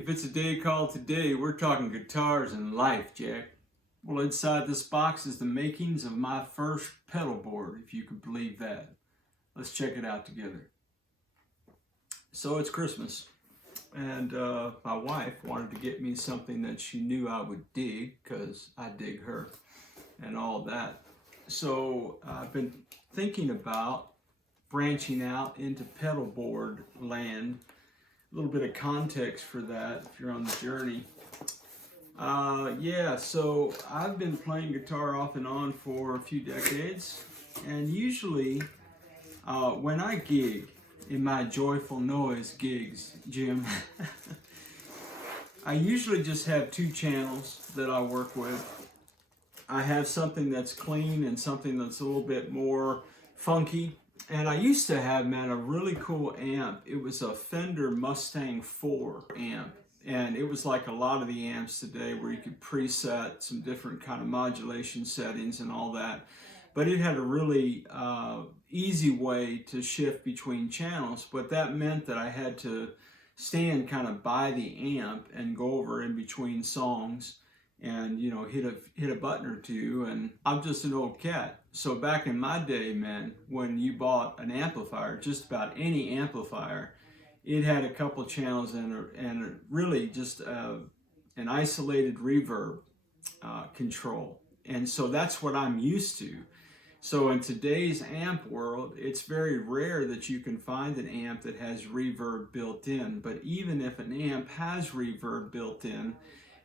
If it's a day called today, we're talking guitars and life, Jack. Well, inside this box is the makings of my first pedal board, if you could believe that. Let's check it out together. So it's Christmas, and my wife wanted to get me something that she knew I would dig, because I dig her and all that. So I've been thinking about branching out into pedal board land. A little bit of context for that if you're on the journey. So I've been playing guitar off and on for a few decades, and usually when I gig in my joyful noise gigs, Jim, I usually just have two channels that I work with. I have something that's clean and something that's a little bit more funky. And I used to have, man, a really cool amp. It was a Fender Mustang 4 amp. And it was like a lot of the amps today where you could preset some different kind of modulation settings and all that. But it had a really easy way to shift between channels. But that meant that I had to stand kind of by the amp and go over in between songs and, you know, hit a button or two. And I'm just an old cat. So back in my day, man, when you bought an amplifier, just about any amplifier, it had a couple channels and really just an isolated reverb control. And so that's what I'm used to. So in today's amp world, it's very rare that you can find an amp that has reverb built in. But even if an amp has reverb built in,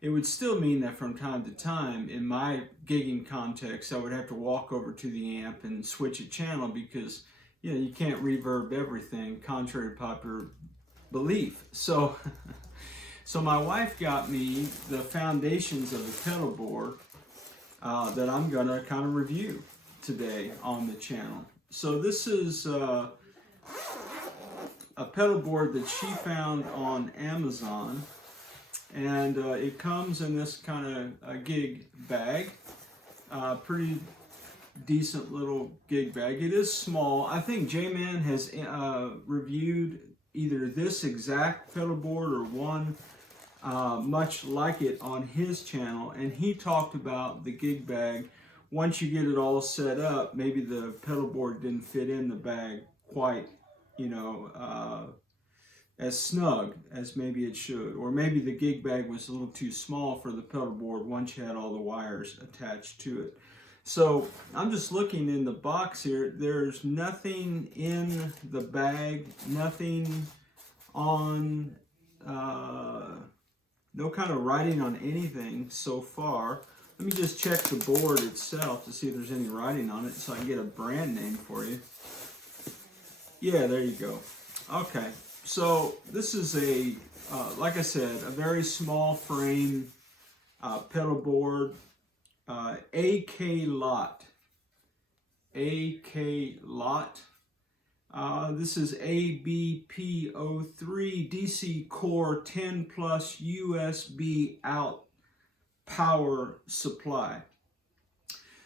it would still mean that from time to time, in my gigging context, I would have to walk over to the amp and switch a channel because, you know, you can't reverb everything, contrary to popular belief. So, so my wife got me the foundations of the pedal board that I'm gonna kind of review today on the channel. So this is a pedal board that she found on Amazon. And it comes in this kind of gig bag, pretty decent little gig bag. It is small. I think J-Man has reviewed either this exact pedal board or one much like it on his channel, and he talked about the gig bag. Once you get it all set up, maybe the pedal board didn't fit in the bag quite, you know, as snug as maybe it should, or maybe the gig bag was a little too small for the pedal board once you had all the wires attached to it. So I'm just looking in the box here. There's nothing in the bag, nothing on, no kind of writing on anything so far. Let me just check the board itself to see if there's any writing on it so I can get a brand name for you. Yeah, there you go. Okay. So this is a, like I said, a very small frame pedal board, AKLOT. AKLOT. This is ABP03 DC core 10 plus USB out power supply.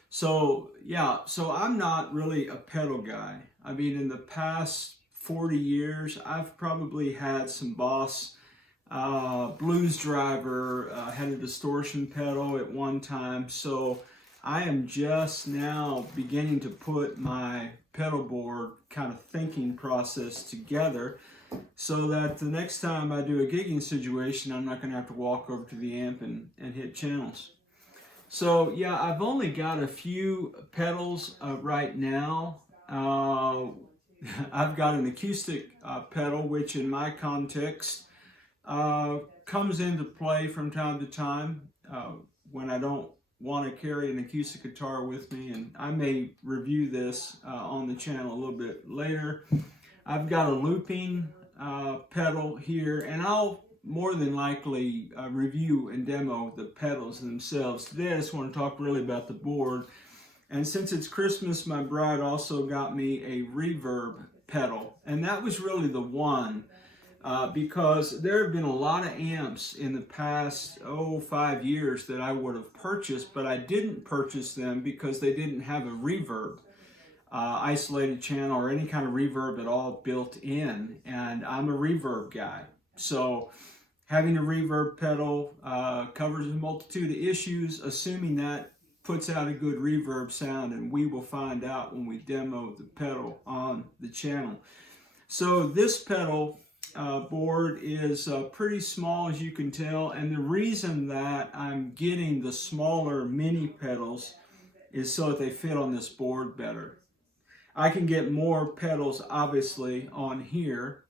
So yeah, so I'm not really a pedal guy. I mean, in the past 40 years, I've probably had some Boss Blues Driver, had a distortion pedal at one time. So I am just now beginning to put my pedal board kind of thinking process together so that the next time I do a gigging situation, I'm not going to have to walk over to the amp and hit channels. So yeah, I've only got a few pedals right now. I've got an acoustic pedal, which in my context comes into play from time to time when I don't want to carry an acoustic guitar with me, and I may review this on the channel a little bit later. I've got a looping pedal here, and I'll more than likely review and demo the pedals themselves. Today I just want to talk really about the board. And since it's Christmas, my bride also got me a reverb pedal. And that was really the one because there have been a lot of amps in the past, 5 years that I would have purchased, but I didn't purchase them because they didn't have a reverb isolated channel or any kind of reverb at all built in. And I'm a reverb guy. So Having a reverb pedal covers a multitude of issues, assuming that puts out a good reverb sound, and we will find out when we demo the pedal on the channel. So this pedal board is pretty small, as you can tell, and the reason that I'm getting the smaller mini pedals is so that they fit on this board better. I can get more pedals obviously on here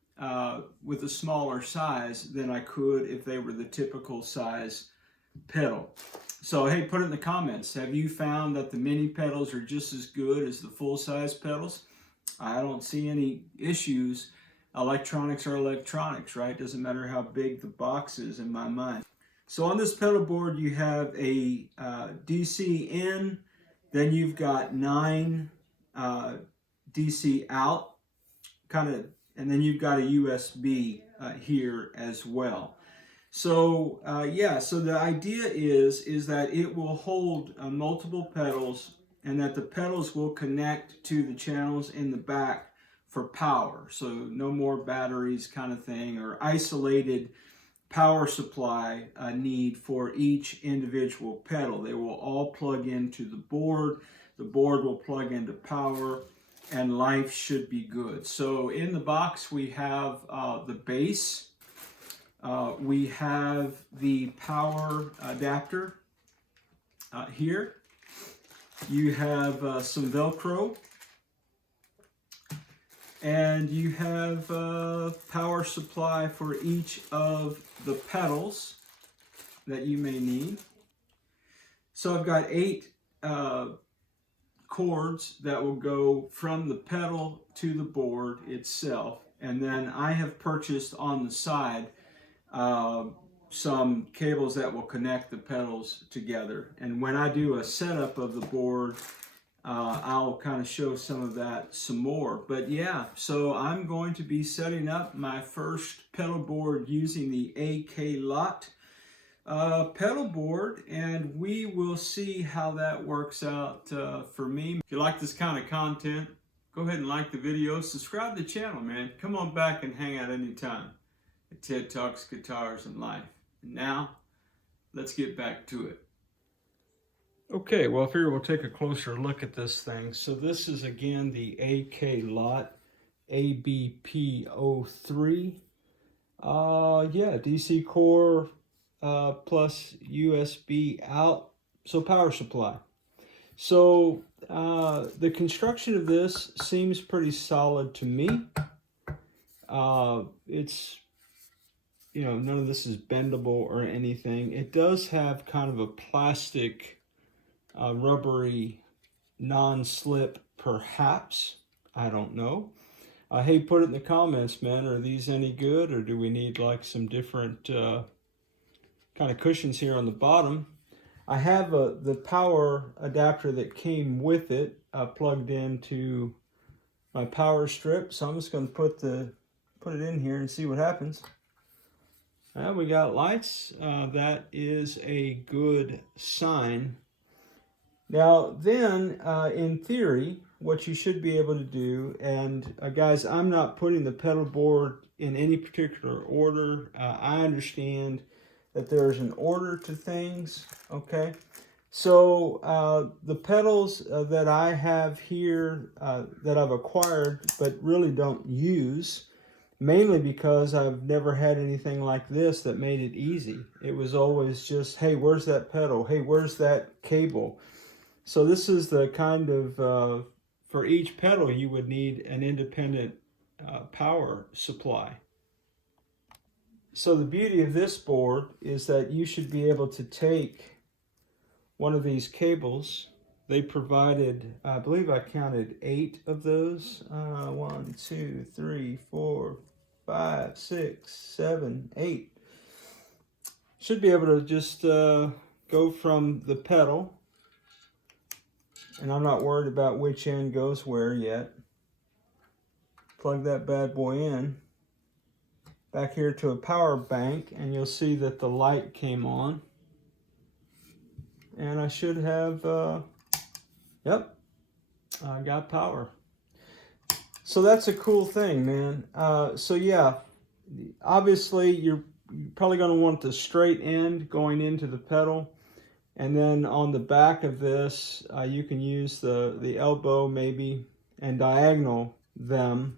with a smaller size than I could if they were the typical size pedal. So hey, put it in the comments. Have you found that the mini pedals are just as good as the full-size pedals? I don't see any issues. Electronics are electronics, right? Doesn't matter how big the box is in my mind. So on this pedal board, you have a DC in, then you've got 9 DC out, and then you've got a USB here as well. So yeah, so the idea is that it will hold multiple pedals, and that the pedals will connect to the channels in the back for power. So no more batteries kind of thing, or isolated power supply need for each individual pedal. They will all plug into the board. The board will plug into power, and life should be good. So in the box we have the base. We have the power adapter here. You have some Velcro, and you have power supply for each of the pedals that you may need. So I've got 8 cords that will go from the pedal to the board itself, and then I have purchased on the side some cables that will connect the pedals together. And when I do a setup of the board, I'll kind of show some of that some more. But yeah, so I'm going to be setting up my first pedal board using the AKLOT pedal board, and we will see how that works out for me. If you like this kind of content, go ahead and like the video, subscribe to the channel, man. Come on back and hang out anytime at Ted Talks Guitars and Life. And now, let's get back to it. Okay, well, I figure we'll take a closer look at this thing. So this is, again, the AKLOT ABP03. Yeah, DC core plus USB out, so power supply. So the construction of this seems pretty solid to me. It's, you know, none of this is bendable or anything. It does have kind of a plastic, rubbery, non-slip, perhaps. I don't know. Hey, put it in the comments, man. Are these any good, or do we need like some different kind of cushions here on the bottom? I have the power adapter that came with it plugged into my power strip, so I'm just going to put it in here and see what happens. We got lights. That is a good sign. Now then, in theory, what you should be able to do, and guys, I'm not putting the pedal board in any particular order. I understand that there's an order to things, okay? So the pedals that I have here that I've acquired but really don't use, mainly because I've never had anything like this that made it easy. It was always just, hey, where's that pedal? Hey, where's that cable? So this is the kind of, for each pedal you would need an independent power supply. So the beauty of this board is that you should be able to take one of these cables. They provided, I believe I counted 8 of those. 1, 2, 3, 4, 5, 6, 7, 8. Should be able to just go from the pedal, and I'm not worried about which end goes where yet. Plug that bad boy in. Back here to a power bank, and you'll see that the light came on. And I should have, yep, I got power. So that's a cool thing, man. So yeah, obviously you're probably going to want the straight end going into the pedal. And then on the back of this, you can use the elbow maybe and diagonal them.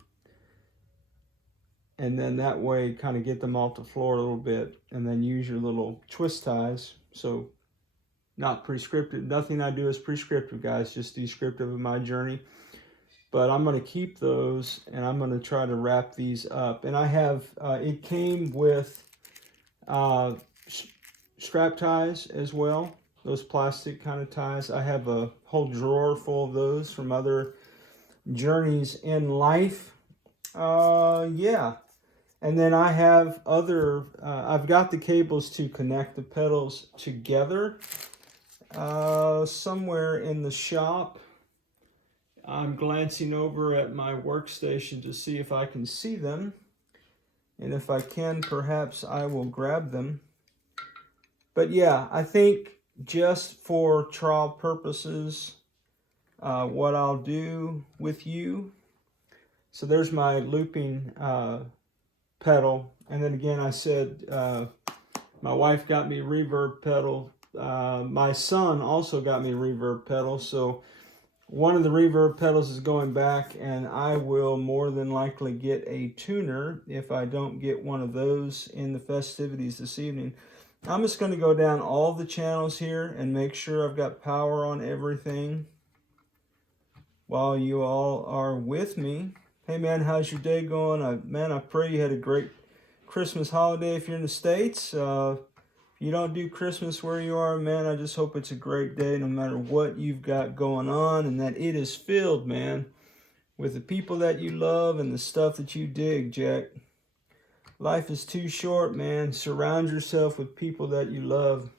And then that way kind of get them off the floor a little bit. And then use your little twist ties. So not prescriptive. Nothing I do is prescriptive, guys. Just descriptive of my journey. But I'm going to keep those and I'm going to try to wrap these up. And I have, it came with strap ties as well. Those plastic kind of ties. I have a whole drawer full of those from other journeys in life. Yeah. And then I have other, I've got the cables to connect the pedals together somewhere in the shop. I'm glancing over at my workstation to see if I can see them. And if I can, perhaps I will grab them. But yeah, I think just for trial purposes, what I'll do with you. So there's my looping pedal. And then again, I said my wife got me a reverb pedal. My son also got me a reverb pedal. So one of the reverb pedals is going back, and I will more than likely get a tuner if I don't get one of those in the festivities this evening. I'm just going to go down all the channels here and make sure I've got power on everything while you all are with me. Hey man, how's your day going? Man, I pray you had a great Christmas holiday if you're in the States. If you don't do Christmas where you are, man, I just hope it's a great day no matter what you've got going on, and that it is filled, man, with the people that you love and the stuff that you dig, Jack. Life is too short, man. Surround yourself with people that you love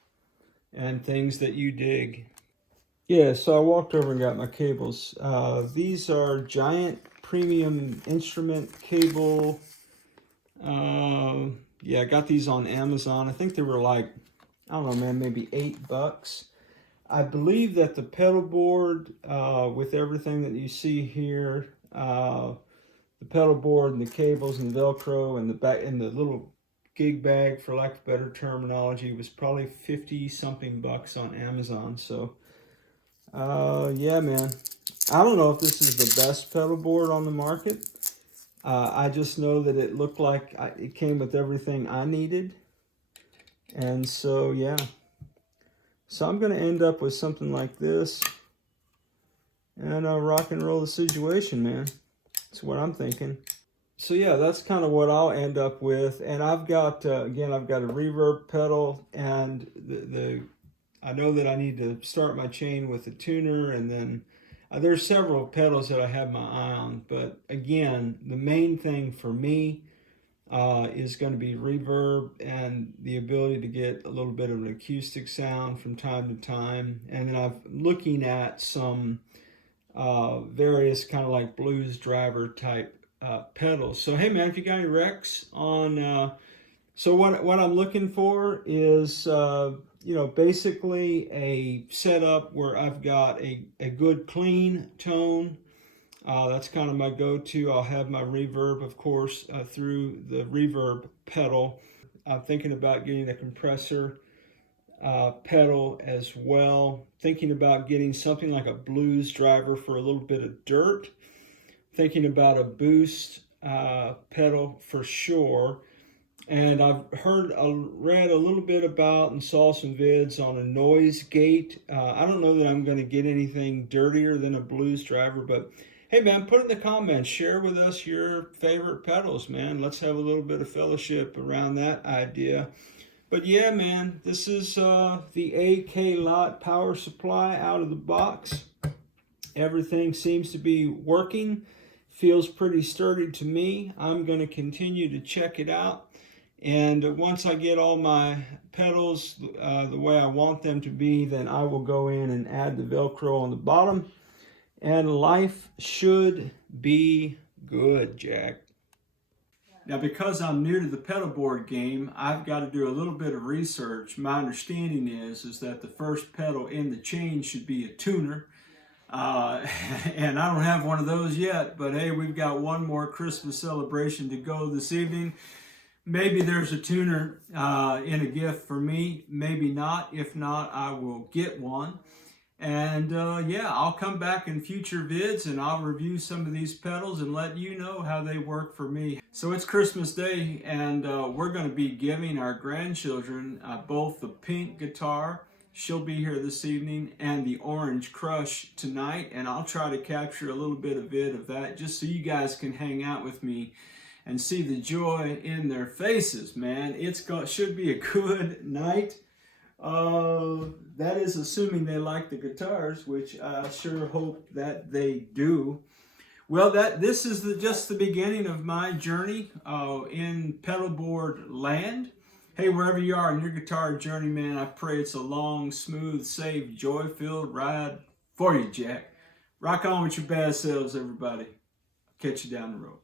and things that you dig. Yeah, so I walked over and got my cables. These are Giant Premium Instrument Cable. Yeah, I got these on Amazon. I think they were like, I don't know, man, maybe $8. I believe that the pedal board, with everything that you see here, the pedal board and the cables and the Velcro and the back and the little gig bag, for lack of better terminology, was probably 50 something bucks on Amazon. So yeah, man, I don't know if this is the best pedal board on the market. I just know that it looked like it came with everything I needed. And so yeah, so I'm going to end up with something like this and rock and roll the situation, man. That's what I'm thinking. So yeah, that's kind of what I'll end up with. And I've got, again, I've got a reverb pedal, and I know that I need to start my chain with a tuner, and then there's several pedals that I have my eye on. But again, the main thing for me is going to be reverb and the ability to get a little bit of an acoustic sound from time to time. And then I'm looking at some various kind of like blues driver type pedals. So hey man, if you got any recs on, so what I'm looking for is you know, basically a setup where I've got a good clean tone. That's kind of my go-to. I'll have my reverb, of course, through the reverb pedal. I'm thinking about getting a compressor pedal as well. Thinking about getting something like a blues driver for a little bit of dirt. Thinking about a boost pedal for sure. And I've read a little bit about and saw some vids on a noise gate. I don't know that I'm going to get anything dirtier than a blues driver, but hey man, put in the comments, share with us your favorite pedals, man. Let's have a little bit of fellowship around that idea. But yeah, man, this is the AKLOT power supply out of the box. Everything seems to be working. Feels pretty sturdy to me. I'm going to continue to check it out. And once I get all my pedals the way I want them to be, then I will go in and add the Velcro on the bottom. And life should be good, Jack. Now, because I'm new to the pedalboard game, I've got to do a little bit of research. My understanding is that the first pedal in the chain should be a tuner. And I don't have one of those yet, but hey, we've got one more Christmas celebration to go this evening. Maybe there's a tuner in a gift for me, maybe not. If not, I will get one. And yeah, I'll come back in future vids and I'll review some of these pedals and let you know how they work for me. So it's Christmas Day, and we're going to be giving our grandchildren both the pink guitar, she'll be here this evening, and the orange crush tonight. And I'll try to capture a little bit of vid of that just so you guys can hang out with me and see the joy in their faces, man. Should be a good night. That is assuming they like the guitars, which I sure hope that they do. Well, this is just the beginning of my journey in pedalboard land. Hey, wherever you are in your guitar journey, man, I pray it's a long, smooth, safe, joy-filled ride for you, Jack. Rock on with your bad selves, everybody. Catch you down the road.